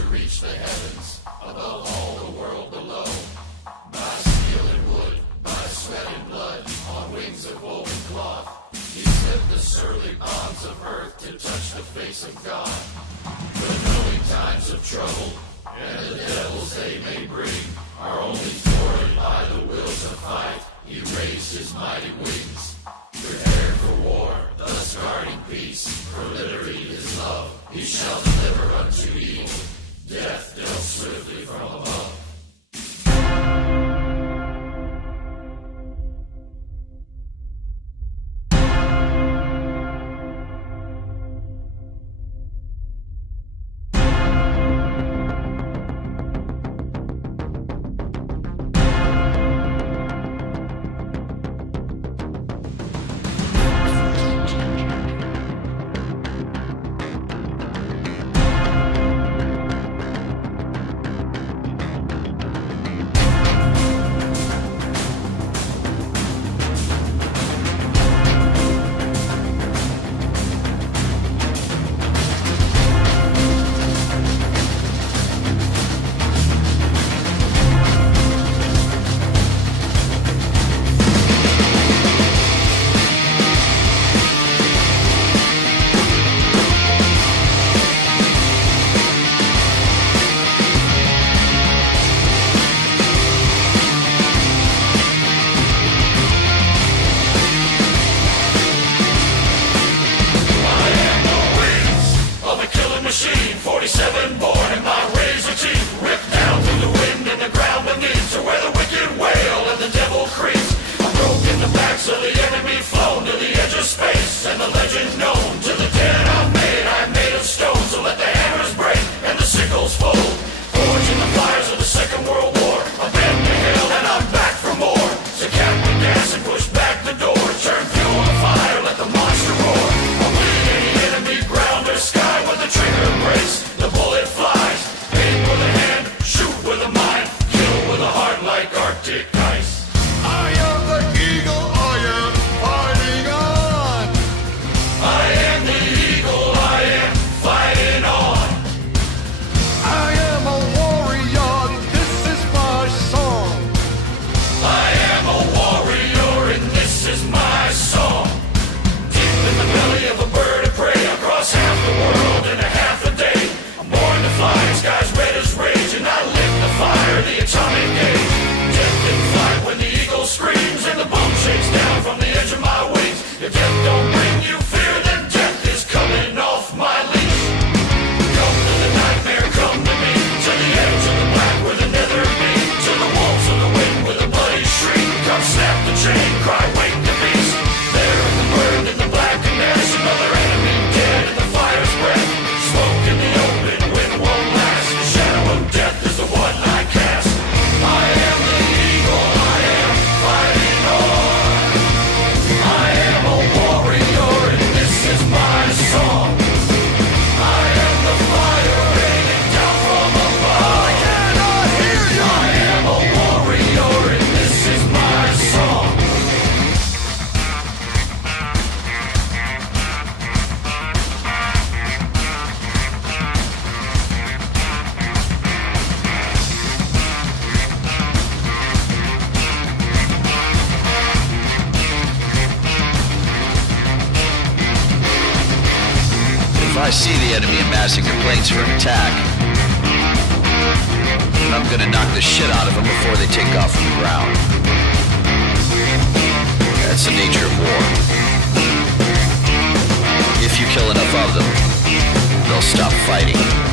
to reach the heavens, above all the world below. By steel and wood, by sweat and blood, on wings of woven cloth, he slipped the surly bonds of earth to touch the face of God. But knowing times of trouble, and the devils they may bring, are only thwarted by the will to fight, he raised his mighty wings. Prepared for war, thus guarding peace, for liberty his love, he shall deliver unto evil, death dealt swiftly from above. I see the enemy amassing their planes for an attack, and I'm gonna knock the shit out of them before they take off from the ground. That's the nature of war. If you kill enough of them, they'll stop fighting.